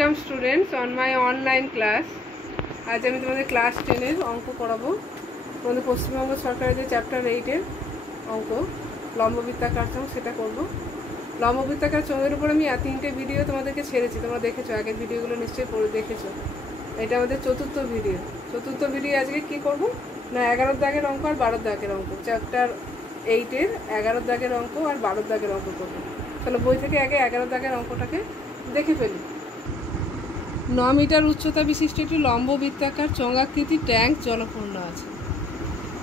Welcome students on my online class. আজ আমি তোমাদের ক্লাস 10-এর অঙ্ক করাবো। তোমাদের পশ্চিমবঙ্গ সরকারের যে চ্যাপ্টার 8-এর অঙ্ক লম্ববৃত্তাকার চোঙ সেটা করবো। লম্ববৃত্তাকার চোঙের উপর আমি 3টে ভিডিও তোমাদেরকে ছেড়েছি, তোমরা দেখেছো, আগের ভিডিওগুলো নিশ্চয়ই পড়ে দেখেছো। এটা আমাদের চতুর্থ ভিডিও। আজকে কি করব না, 11 দাগের অঙ্ক আর 12 দাগের অঙ্ক, চ্যাপ্টার 8-এর 11 দাগের অঙ্ক আর 12 দাগের অঙ্ক করবো। তাহলে বই থেকে আগে 11 দাগের অঙ্কটাকে দেখে ফেলি। 9 মিটার উচ্চতা বিশিষ্ট একটি লম্ববৃত্তাকার চোঙাকৃতি ট্যাঙ্ক জলপূর্ণ আছে।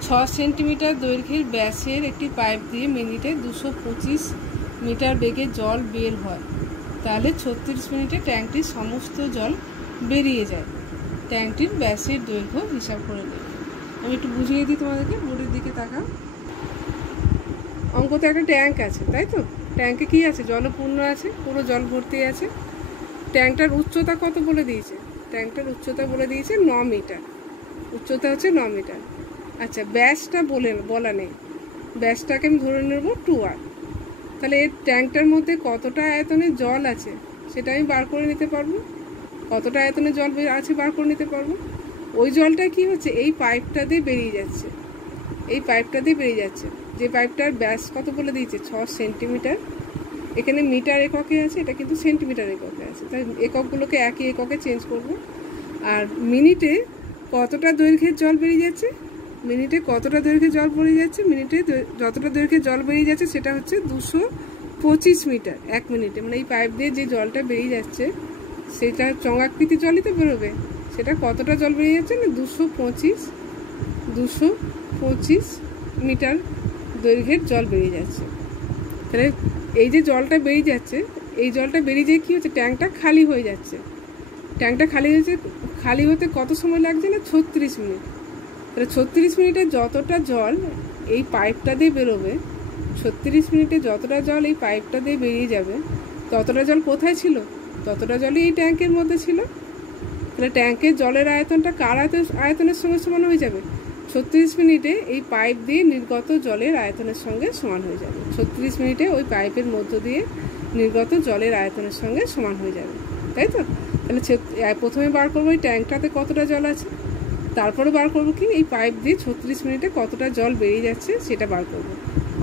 6 সেন্টিমিটার দৈর্ঘ্যের ব্যাসের একটি পাইপ দিয়ে মিনিটে 225 মিটার বেগে জল বের হয়। তাহলে 36 মিনিটে ট্যাঙ্কটির সমস্ত জল বেরিয়ে যায়। ট্যাঙ্কটির ব্যাসের দৈর্ঘ্য হিসাব করে নেই। আমি একটু বুঝিয়ে দিই তোমাদেরকে, বোর্ডের দিকে তাকাও। অঙ্কতে একটা ট্যাঙ্ক আছে, তাই তো? ট্যাঙ্কে কি আছে? জলপূর্ণ আছে, পুরো জল ভর্তি আছে। ট্যাঙ্কটার উচ্চতা কত বলে দিয়েছে? ট্যাঙ্কটার উচ্চতা বলে দিয়েছে 9 মিটার। উচ্চতা হচ্ছে 9 মিটার। আচ্ছা, ব্যাসটা বলা নেই, ব্যাসটাকে আমি ধরে নেব 2r। তাহলে এই ট্যাঙ্কটার মধ্যে কতটা আয়তনের জল আছে সেটা আমি বার করে নিতে পারবো। কতটা আয়তনের জল আছে বার করে নিতে পারবো। ওই জলটা কি হচ্ছে, এই পাইপটা দিয়ে বেরিয়ে যাচ্ছে। যে পাইপটার ব্যাস কত বলে দিয়েছে? 6 সেন্টিমিটার। এখানে মিটার এককে আছে, এটা কিন্তু সেন্টিমিটার এককে আছে, তাই এককগুলোকে একই এককে চেঞ্জ করব। আর মিনিটে কতটা দৈর্ঘ্যের জল বেরিয়ে যাচ্ছে? মিনিটে যতটা দৈর্ঘ্যের জল বেরিয়ে যাচ্ছে সেটা হচ্ছে 225 মিটার 1 মিনিটে। মানে এই পাইপ দিয়ে যে জলটা বেরিয়ে যাচ্ছে সেটা চোঙাকৃতি জলই তো বেরোবে। সেটা কতটা জল বেরিয়ে যাচ্ছে না, 225 মিটার দৈর্ঘ্যের জল বেরিয়ে যাচ্ছে। তাহলে এই যে জলটা বেরিয়ে যাচ্ছে, এই জলটা বেরিয়ে যেয়ে কী হচ্ছে, ট্যাঙ্কটা খালি হয়ে যাচ্ছে। খালি হতে কত সময় লাগছে না, 36 মিনিট। তাহলে 36 মিনিটে যতটা জল এই পাইপটা দিয়ে বেরোবে, 36 মিনিটে যতটা জল এই পাইপটা দিয়ে বেরিয়ে যাবে, ততটা জল কোথায় ছিল? ততটা জলই এই ট্যাঙ্কের মধ্যে ছিল। তাহলে ট্যাঙ্কের জলের আয়তনটা কার আয়তনের সঙ্গে সমান হয়ে যাবে? 36 মিনিটে এই পাইপ দিয়ে নির্গত জলের আয়তনের সঙ্গে সমান হয়ে যাবে। 36 মিনিটে ওই পাইপের মধ্য দিয়ে নির্গত জলের আয়তনের সঙ্গে সমান হয়ে যাবে, তাই তো? তাহলে প্রথমে বার করবো এই ট্যাঙ্কটাতে কতটা জল আছে, তারপরে বার করবো কি এই পাইপ দিয়ে 36 মিনিটে কতটা জল বেরিয়ে যাচ্ছে সেটা বার করবো।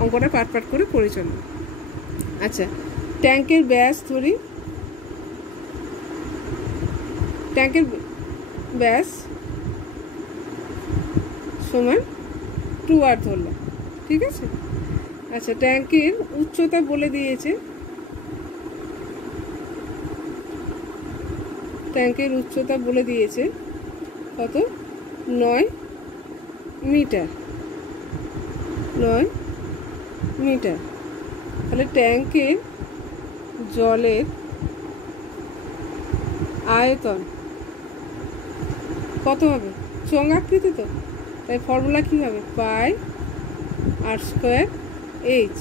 অঙ্কটা পাট করে করে চলবো। আচ্ছা, ট্যাঙ্কের ব্যাস ধরি, ট্যাঙ্কের ব্যাস সমান 2r ধরলাম, ঠিক আছে? আচ্ছা, ট্যাঙ্কের উচ্চতা বলে দিয়েছে, কত? 9 মিটার। তাহলে ট্যাঙ্কের জলের আয়তন কত হবে? চোঙাকৃতি তো, তাই ফর্মুলা কী হবে? পাই r স্কোয়ার h।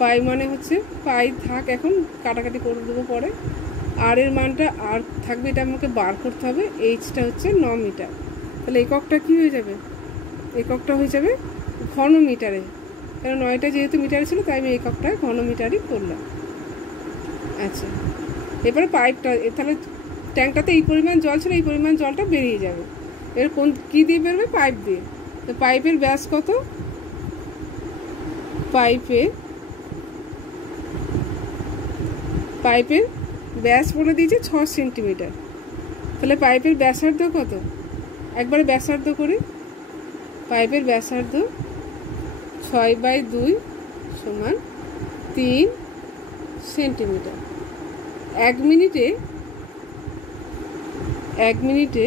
পাই মানে হচ্ছে, পাই থাক, এখন কাটাকাটি করে দেবো পরে। আর এর মানটা আর থাকবে, এটা আমাকে বার করতে হবে। এইচটা হচ্ছে 9 মিটার। তাহলে এককটা কী হয়ে যাবে? এককটা হয়ে যাবে ঘন মিটারে, কারণ 9টা যেহেতু মিটারে ছিল তাই আমি এককটা ঘন মিটারই করলাম। আচ্ছা, এবারে পাইপটা, তাহলে ট্যাঙ্কটাতে এই পরিমাণ জল ছিল, এই পরিমাণ জলটা বেরিয়ে যাবে। এর কী দিয়ে বেরোবে? পাইপ দিয়ে। তো পাইপের ব্যাস কত? পাইপের ব্যাস বলে দিয়েছে 6 সেন্টিমিটার। তাহলে পাইপের ব্যাসার্ধ কত? একবারে ব্যাসার্ধ করি। পাইপের ব্যাসার্ধ 6/2 সমান 3 সেন্টিমিটার। 1 মিনিটে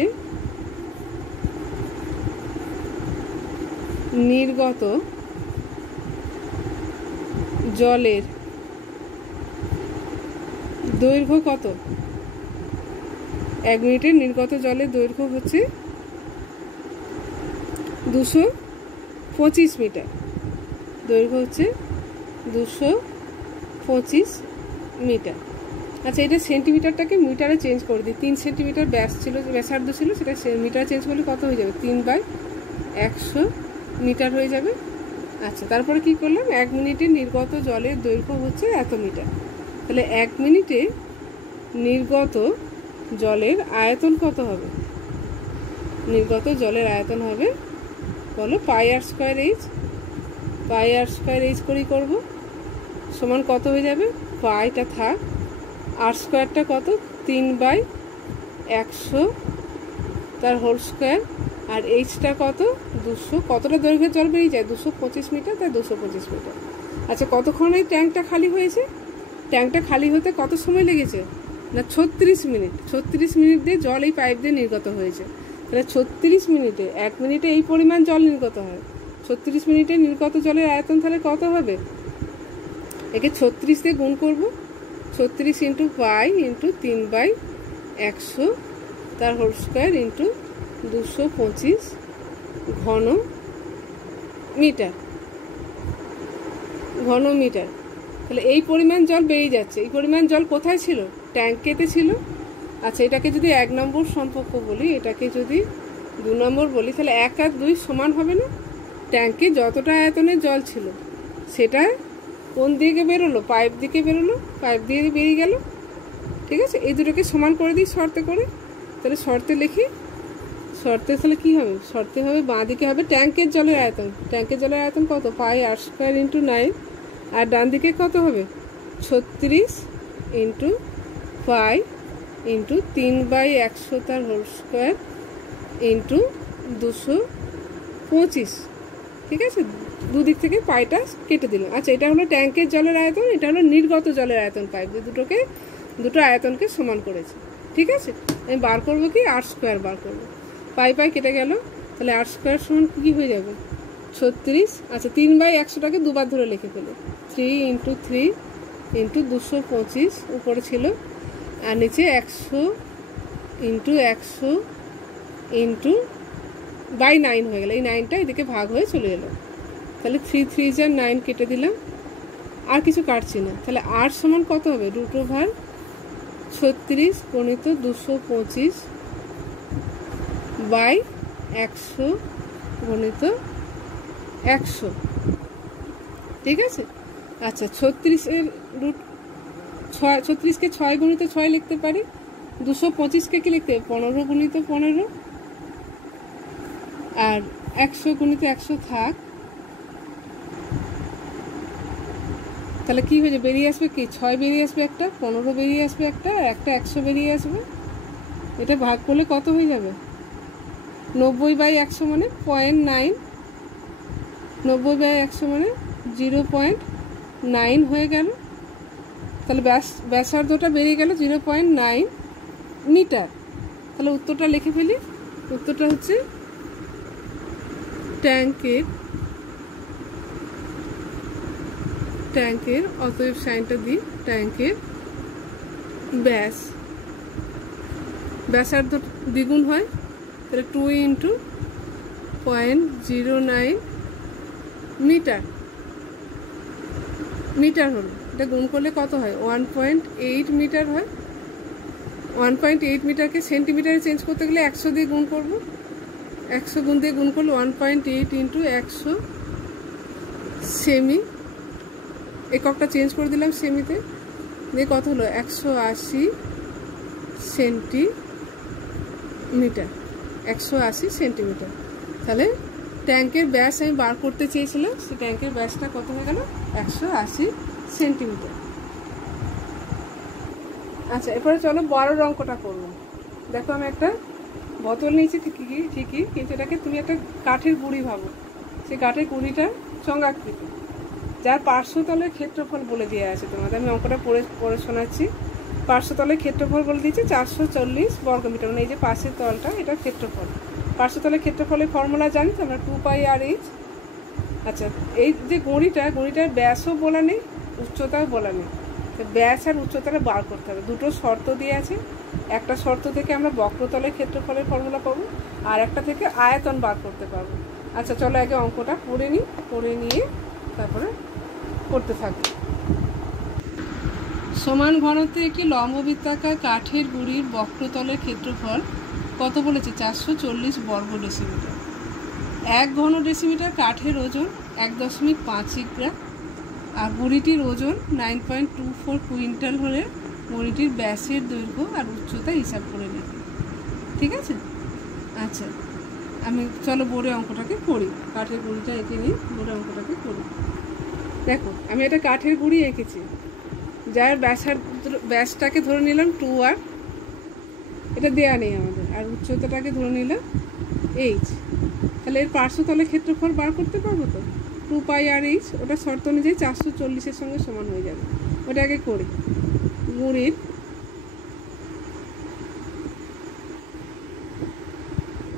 নির্গত জলের দৈর্ঘ্য কত? 1 মিনিটে নির্গত জলের দৈর্ঘ্য হচ্ছে 225 মিটার। দৈর্ঘ্য হচ্ছে 225 মিটার। আচ্ছা, এটা সেন্টিমিটারটাকে মিটারে চেঞ্জ করে দিই। 3 সেন্টিমিটার ব্যাসার্ধ ছিল, সেটা মিটারে চেঞ্জ করলে কত হয়ে যাবে? 3/100 মিটার হয়ে যাবে। আচ্ছা, তারপরে কি করলাম? 1 মিনিটে নির্গত জলের দৈর্ঘ্য হচ্ছে এত মিটার। তাহলে 1 মিনিটে নির্গত জলের আয়তন কত হবে? নির্গত জলের আয়তন হবে বলো পাই আর স্কোয়ার এইচ। পাই আর স্কোয়ার এইচ করেই করবো, সমান কত হয়ে যাবে? পাইটা থাক, আর স্কোয়ারটা কত? 3/100 তার হোল স্কোয়ার, আর এইচটা কত? 200। কতটা দৈর্ঘ্যের জল বেরিয়ে যায়? 225 মিটার, তাই 225 মিটার। আচ্ছা, কতক্ষণ এই ট্যাঙ্কটা খালি হয়েছে? ট্যাঙ্কটা খালি হতে কত সময় লেগেছে? না 36 মিনিট। 36 মিনিট দিয়ে জল এই পাইপ দিয়ে নির্গত হয়েছে। তাহলে 36 মিনিটে, 1 মিনিটে এই পরিমাণ জল নির্গত হয়। 36 মিনিটে নির্গত জলের আয়তন তাহলে কত হবে? একে 36 দিয়ে গুণ করব। 36 ইন্টু পাই ইন্টু 3/100 তার হোল স্কোয়ার ইন্টু 225 ঘন মিটার। ঘন মিটার। তাহলে এই পরিমাণ জল বেরিয়ে যাচ্ছে। এই পরিমাণ জল কোথায় ছিল? ট্যাঙ্কেতে ছিল। আচ্ছা, এটাকে যদি 1 নম্বর সম্পর্ক বলি, এটাকে যদি 2 নম্বর বলি, তাহলে 1 আর 2 সমান হবে না? ট্যাঙ্কে যতটা আয়তনের জল ছিল সেটা কোন দিকে বেরোলো? পাইপ দিকে বেরোলো, পাইপ দিয়ে বেরিয়ে গেল। ঠিক আছে, এই দুটোকে সমান করে দিই শর্তে করে। তাহলে শর্তে লিখি, শর্তে তাহলে কী হবে? শর্তে হবে বাঁ দিকে হবে ট্যাঙ্কের জলের আয়তন। ট্যাঙ্কের জলের আয়তন কত? পাই আর স্কোয়ার ইন্টু 9। আর ডান দিকে কত হবে? 36 ইন্টু পাই ইন্টু 3/100 তার হোল স্কোয়ার ইন্টু 225। ঠিক আছে, দুদিক থেকে পাইটা কেটে দিলাম। আচ্ছা, এটা হলো ট্যাঙ্কের জলের আয়তন, এটা হলো নির্গত জলের আয়তন। পাইপ দুটো আয়তনকে সমান করেছে। ঠিক আছে, আমি বার করবো কি? আর স্কোয়ার বার করবো। পাই কেটে গেল, তাহলে আর স্কোয়ার সমান কী হয়ে যাবে? 36। আচ্ছা, 3/100টাকে দুবার ধরে লিখে ফেলো। 3 ইন্টু 3 ইন্টু 225 উপরে ছিল, আর নিচে 100 ইন্টু 100 ইন্টু বাই 9 হয়ে গেল। এই 9টা এদিকে ভাগ হয়ে চলে এলো। তাহলে 3 3 যা 9 কেটে দিলাম, আর কিছু কাটছি না। তাহলে আর সমান কত হবে? √36 গণিত 225 বাই 100 গণিত 100। ঠিক আছে। আচ্ছা, 36-এর রুট 6, 36কে 6 গুণিত 6 লিখতে পারি। 225কে কি লিখতে হবে? 15 গুণিত 15। আর 100 গুণিত 100 থাক। তাহলে কি হয়ে যাবে? বেরিয়ে আসবে কি? 6 বেরিয়ে আসবে একটা, 15 বেরিয়ে আসবে একটা, আর একটা 100 বেরিয়ে আসবে। এটা ভাগ করলে কত হয়ে যাবে? 90/100 মানে 0.9। 90/100 মানে 0.9 হয়ে গেল। তাহলে ব্যাসার্ধটা বেরিয়ে গেল 0.9 মিটার। তাহলে উত্তরটা লিখে ফেলি। উত্তরটা হচ্ছে ট্যাঙ্কের অতএব সাইনটা দিই, ট্যাঙ্কের ব্যাসার্ধ দ্বিগুণ হয়, তাহলে 2 ইন্টু 0.09 মিটার হলো। এটা গুণ করলে কত হয়? 1.8 মিটার হয়। 1.8 মিটারকে সেন্টিমিটারে চেঞ্জ করতে গেলে 100 দিয়ে গুণ করব। 100 গুণ দিয়ে গুণ করলে 1.8 ইন্টু 100 সেমি। এককটা চেঞ্জ করে দিলাম সেমিতে, দিয়ে কত হলো? 180 সেন্টিমিটার। 180 সেন্টিমিটার। তাহলে ট্যাঙ্কের ব্যাস আমি বার করতে চেয়েছিলাম, সেই ট্যাঙ্কের ব্যাসটা কত হয়ে গেল? 180 সেন্টিমিটার। আচ্ছা, এরপরে চলো 12 অঙ্কটা করবো। দেখো, আমি একটা বোতল নিয়েছি ঠিকই, কিন্তু এটাকে তুমি একটা কাঠের গুঁড়ি ভাবো। সেই কাঠের গুঁড়িটা চঙ্গাকৃতি, যার পার্শ্বতলের ক্ষেত্রফল বলে দেওয়া আছে তোমাদের। আমি অঙ্কটা পড়ে শোনাচ্ছি। পার্শ্বতলের ক্ষেত্রফল বলে দিয়েছে 440 বর্গমিটার। মানে এই যে পাশের তলটা, এটা ক্ষেত্রফল। পার্শ্বতলের ক্ষেত্রফলের ফর্মুলা জানি তো আমরা, 2πr/h। আচ্ছা, এই যে গুঁড়িটার ব্যাসও বলা নেই, উচ্চতাও বলা নেই। ব্যাস আর উচ্চতাটা বার করতে হবে। দুটো শর্ত দিয়ে আছে। একটা শর্ত থেকে আমরা বক্রতলের ক্ষেত্রফলের ফর্মুলা পাবো, আর একটা থেকে আয়তন বার করতে পারবো। আচ্ছা, চলো আগে অঙ্কটা পড়ে নিয়ে তারপরে করতে থাকবো। সমান ঘনত্বে একটি লম্ববৃত্তাকার কাঠের গুঁড়ির বক্রতলের ক্ষেত্রফল কত বলেছে? 440 বর্গ ডেসিমিটার। 1 ঘন ডেসিমিটার কাঠের ওজন 1.5 গ্রাম, আর গুঁড়িটির ওজন 9.24 কুইন্টাল হলে ঘড়িটির ব্যাসের দৈর্ঘ্য আর উচ্চতা হিসাব করে নিই, ঠিক আছে। আচ্ছা, আমি চলো বোর্ডে অঙ্কটাকে করি, কাঠের গুঁড়িটা এঁকে নিই, বোর্ডে অঙ্কটাকে করি। দেখো আমি একটা কাঠের গুঁড়ি এঁকেছি, যার ব্যাসটাকে ধরে নিলাম 2r, এটা দেয়া নেই আমাদের, আর উচ্চতাটাকে ধরে নিলাম h। তাহলে এর পার্শ্বতলের ক্ষেত্রফল বার করতে পারবো তো, 2πr/h, ওটা শর্ত অনুযায়ী 440-এর সঙ্গে সমান হয়ে যাবে। ওটা আগে করি। গুঁড়ির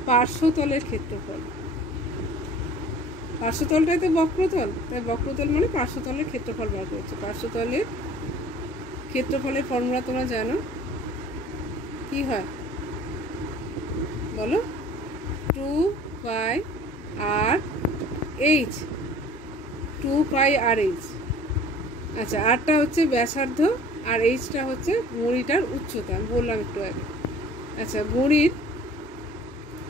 পার্শ্বতলের ক্ষেত্রফল, পার্শ্বতলটাই তো বক্রতল, তাই বক্রতল মানে পার্শ্বতলের ক্ষেত্রফল বার করছে। পার্শ্বতলের ক্ষেত্রফলের ফর্মুলা তোমরা জানো, কি হয় বলো? 2πr/h, 2πr/h। আচ্ছা, আরটা হচ্ছে ব্যাসার্ধ আর এইচটা হচ্ছে গুঁড়িটার উচ্চতা, বললাম একটু আগে। আচ্ছা, গুঁড়ির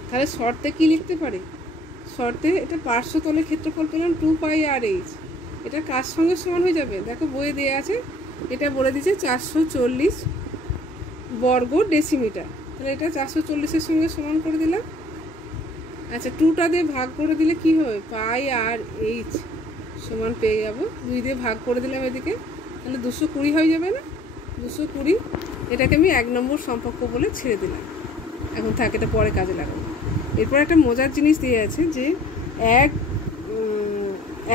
তাহলে শর্তে কি লিখতে পারি? শর্তে এটা পার্শ্বতলের ক্ষেত্রফল পেলাম 2πr/h, এটা কার সঙ্গে সমান হয়ে যাবে? দেখো বইয়ে দেওয়া আছে, এটা বলে দিচ্ছে 440 বর্গ ডেসিমিটার। তাহলে এটা 440-এর সঙ্গে সমান করে দিলাম। আচ্ছা, 2টা দিয়ে ভাগ করে দিলে কি হবে? πr/h সমান পেয়ে যাবো, 2 দিয়ে ভাগ করে দিলাম এদিকে, তাহলে 220 হয়ে যাবে না? 220, এটাকে আমি 1 নম্বর সম্পর্ক বলে ছেড়ে দিলাম। এখন থাক, এটা পরে কাজে লাগাবো। এরপর একটা মজার জিনিস দিয়ে আছে যে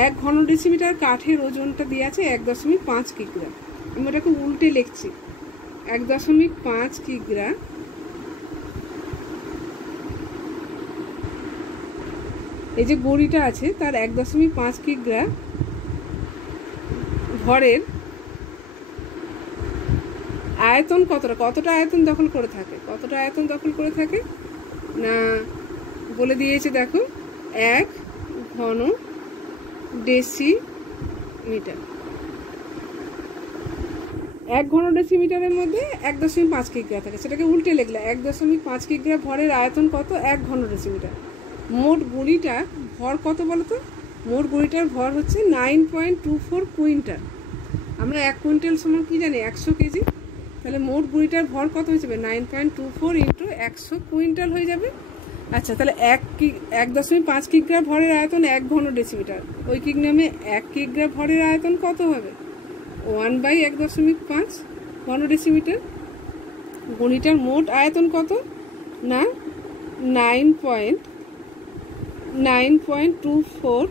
1 ঘন ডেসিমিটার কাঠের ওজনটা দিয়ে আছে 1.5 কিগ্রা। আমি ওটাকে উল্টে লিখছি, 1.5 কিগ্রা। এই যে গুঁড়িটা আছে তার 1.5 কিগ্রা ভরের আয়তন কতটা আয়তন দখল করে থাকে? কতটা আয়তন দখল করে থাকে না বলে দিয়েছে, দেখো 1 ঘন ডেসিমিটার। 1 ঘন ডেসিমিটারের মধ্যে 1.5 কিগ্রা থাকে, সেটাকে উল্টে লিখলে 1.5 কিগ্রা ভরের আয়তন কত? 1 ঘন ডেসিমিটার। মোট গুঁড়িটা ভর কত বলো তো? মোট গুঁড়িটার ভর হচ্ছে 9.24 কুইন্টাল। আমরা 1 কুইন্টাল সমান কি জানি? 100 কেজি। তাহলে মোট গুঁড়িটার ভর কত হয়ে যাবে? 9.24 ইন্টু 100 কুইন্টাল হয়ে যাবে। আচ্ছা, তাহলে 1.5 কিগ্রা ভরের আয়তন 1 ঘন ডেসিমিটার, ওই কিগ্রামে 1 কিগ্রা ভরের আয়তন কত হবে? 1/1.5 ঘন ডেসিমিটার। গুঁড়িটার মোট আয়তন কত না 9.24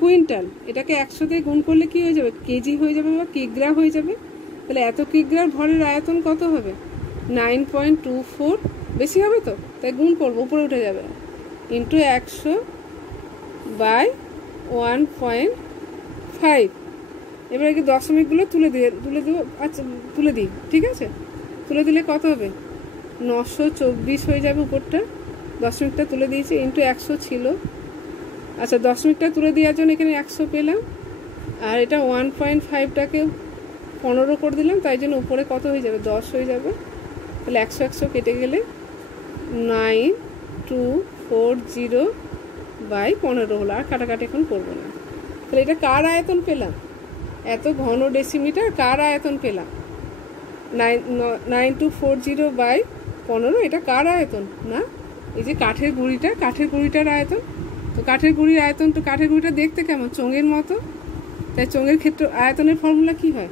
কুইন্টাল। এটাকে 100 দিয়ে গুণ করলে কি হয়ে যাবে? কেজি হয়ে যাবে বা কিগ্রা হয়ে যাবে। তাহলে এত কিগ্রার ভরের আয়তন কত হবে? 9.24, বেশি হবে তো, তাই গুণ করবো, উপরে উঠে যাবে, ইন্টু 100/1.5। এবার কি দশমিকগুলো তুলে দেবো। আচ্ছা, তুলে দিই, ঠিক আছে। তুলে দিলে কত হবে? 924 হয়ে যাবে উপরটা, দশমিকটা তুলে দিয়েছি, ইন্টু 100 ছিল। আচ্ছা, দশমিকটা তুলে দেওয়ার জন্য এখানে 100 পেলাম, আর এটা 1.5টাকে 15 করে দিলাম, তাই জন্য উপরে কত হয়ে যাবে? 10 হয়ে যাবে। তাহলে 100 কেটে গেলে 9240/15 হলো, আর কাটাকাটি এখন করবো না। তাহলে এটা কার আয়তন পেলাম? এত ঘন ডেসিমিটার কার আয়তন পেলাম? 9240/15, এটা কার আয়তন না? এই যে কাঠের গুঁড়িটার আয়তন। তো কাঠের গুঁড়ির আয়তন, তো কাঠের গুঁড়িটা দেখতে কেমন? চোঙের মতো, তাই চোঙের ক্ষেত্র আয়তনের ফর্মুলা কি হয়?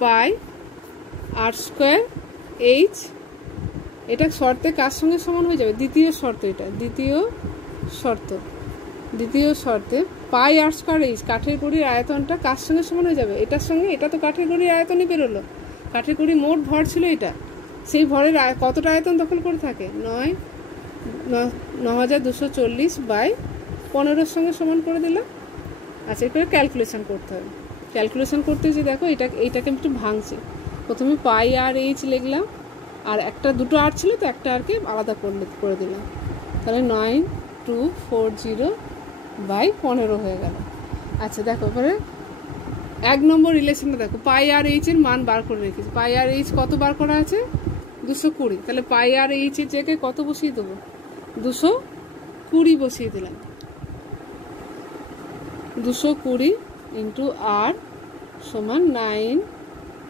πr²h। এটা শর্তে কার সঙ্গে সমান হয়ে যাবে? দ্বিতীয় শর্ত, এটা দ্বিতীয় শর্তে πr²h কাঠের গুঁড়ির আয়তনটা কার সঙ্গে সমান হয়ে যাবে? এটার সঙ্গে। এটা তো কাঠের গুঁড়ির আয়তনই বেরোলো, কাঠের গুঁড়ির মোট ভর ছিল এটা, সেই ভরের কতটা আয়তন দখল করে থাকে? 9240/15 সঙ্গে সমান করে দিলাম। আচ্ছা, এরপরে ক্যালকুলেশন করতে হবে। ক্যালকুলেশন করতে যে দেখো এইটাকে একটু ভাঙছি। প্রথমে πr/h লিখলাম, আর দুটো আর ছিল তো, একটা আরকে আলাদা করে দিলাম, তাহলে 9240/15 হয়ে গেল। আচ্ছা, দেখো এবারে 1 নম্বর রিলেশনটা দেখো, πr/h এর মান বার করে রেখেছি। πr/h কত বার করা আছে? 220। তাহলে πr/h এর জায়গায় কত বসিয়ে দেবো? 220 বসিয়ে দিলাম। 220 ইন্টু r সমান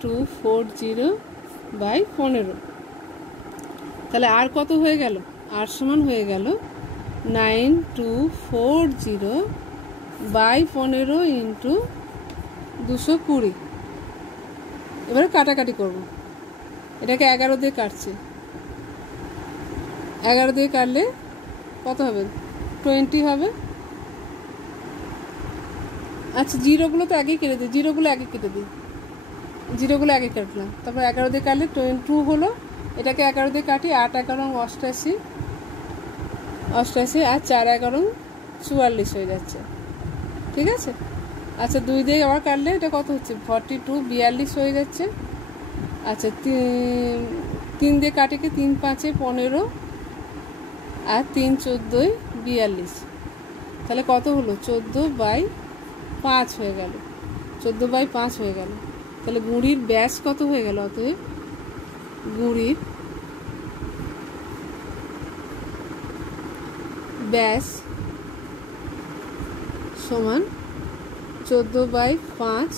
9240/15। তাহলে আর কত হয়ে গেল? আর সমান হয়ে গেল 9240/15 ইন্টু 220। এবারে কাটাকাটি করব। এটাকে 11 দিয়ে কাটছে, 11 দিয়ে কাটলে কত হবে? 20 হবে। আচ্ছা, জিরোগুলো তো আগেই কেটে দিই, জিরোগুলো আগে কেটে দিই, জিরোগুলো আগে কাটলাম। তারপর 11 দিয়ে কাটলে 22 হলো। এটাকে 11 দিয়ে কাটি, 8 11 88, 88 আর 4 11 44 হয়ে যাচ্ছে। ঠিক আছে। আচ্ছা, 2 দিয়ে আবার কাটলে এটা কত হচ্ছে? 42 42 হয়ে যাচ্ছে। আচ্ছা, 3 দিয়ে কাটি, কি 3 5 15 আর 3 14 42। তাহলে কত হলো? 14/5 হয়ে গেল, 14/5 হয়ে গেল। তাহলে গুঁড়ির ব্যাস কত হয়ে গেল? অতএব গুঁড়ির ব্যাস সমান 14/5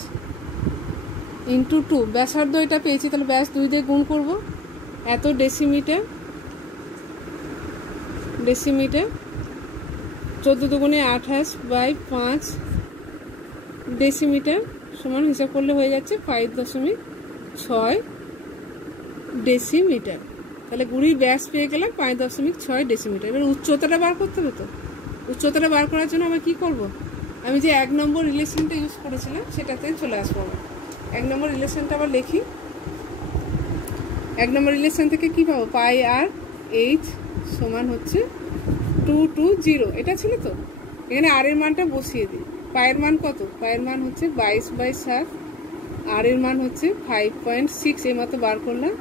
ইন্টু 2। ব্যাসার্ধ এটা পেয়েছি, তাহলে ব্যাস 2 দিয়ে গুণ করব। এত ডেসিমিটার, ডেসিমিটার 14 দুগুণে 28/5 ডেসিমিটার সমান হিসাব করলে হয়ে যাচ্ছে 5.6 ডেসিমিটার। তাহলে গুঁড়ির ব্যাস পেয়ে গেলাম 5.6 ডেসিমিটার। এবার উচ্চতাটা বার করতে হবে। তো উচ্চতাটা বার করার জন্য আমরা কী করব? আমি যে 1 নম্বর রিলেশনটা ইউজ করেছিলাম সেটাতে চলে আসবো। 1 নম্বর রিলেশনটা আবার লিখি। 1 নম্বর রিলেশন থেকে কী পাবো? পাই আর এইচ সমান হচ্ছে 220। এটা ছিল তো, এখানে আর এর মানটা বসিয়ে দিই। পায়ের মান কত? পায়ের মান হচ্ছে 22/7, আর এর মান হচ্ছে 5.6, এই মতো বার করলাম,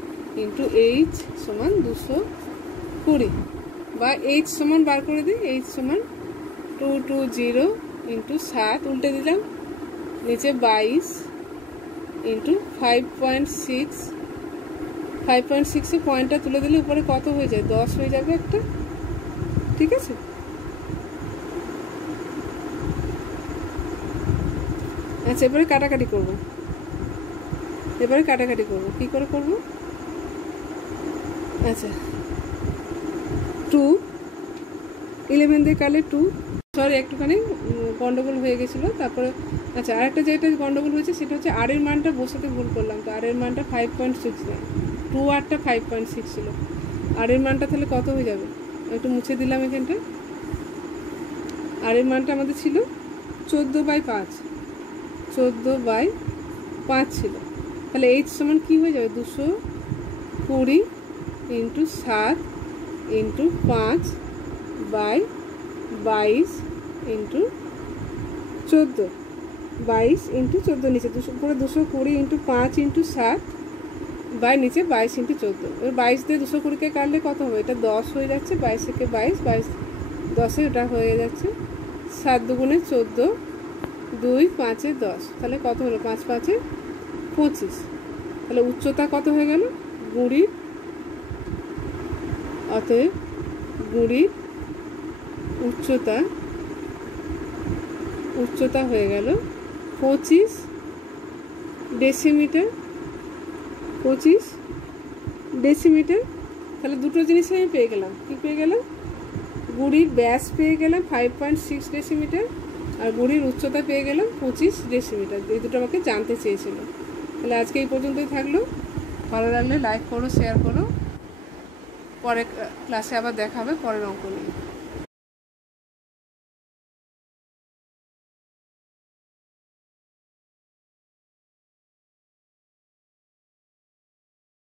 ইন্টু এইচ সমান 220। বা এইচ সমান বার করে দিই, এইচ সমান 220 ইন্টু 7, উল্টে দিলাম, নিচে 22 ইন্টু 5.6, 5.6-এ পয়েন্টটা তুলে দিলে উপরে কত হয়ে যায়? 10 হয়ে যাবে একটা। ঠিক আছে। আচ্ছা, এবারে কাটাকাটি করব। এবারে কাটাকাটি করব। কী করে করব? আচ্ছা, 2 11 দিয়ে কাটলে 2, সরি একটুখানি গন্ডগোল হয়ে গেছিলো। তারপরে আচ্ছা, আরেকটা যেটা গন্ডগোল হয়েছে সেটা হচ্ছে আর এর মানটা বসাতে ভুল করলাম। তো আর এর মানটা 5.6 নয়, 2 আরটা 5.6 ছিল। আর এর মানটা তাহলে কত হয়ে যাবে? একটু মুছে দিলাম এখানটা। আর এর মানটা আমাদের ছিল 14/5, 14/5 ছিল। তাহলে এইচ সমান কী হয়ে যাবে? 220 ইন্টু 7 ইন্টু 5/22 ইন্টু 14, 22 ইন্টু 14, নিচে 220 ইন্টু 5 ইন্টু 7 বাই নিচে 22 ইন্টু 14। এবার 22 দিয়ে 220-কে কাটলে কত হবে? এটা 10 হয়ে যাচ্ছে, 22-একে 22, 22 10-এ ওটা হয়ে যাচ্ছে 7 দুগুণে 14, 2 5-এ 10। তাহলে কত হলো? 5 5-এ 25। তাহলে উচ্চতা কত হয়ে গেল গুঁড়ির? অতএব গুঁড়ির উচ্চতা হয়ে গেল 25 ডেসিমিটার, 25 ডেসিমিটার। তাহলে দুটো জিনিস আমি পেয়ে গেলাম। কী পেয়ে গেলাম? গুঁড়ির ব্যাস পেয়ে গেলাম 5.6 ডেসিমিটার, আর গুঁড়ির উচ্চতা পেয়ে গেলাম 25 ডেসিমিটার। এই দুটো আমাকে জানতে চেয়েছিল। তাহলে আজকে এই পর্যন্তই থাকলো। ভালো লাগলে লাইক করো, শেয়ার করো। পরে ক্লাসে আবার দেখা হবে পরের অঙ্ক নিয়ে।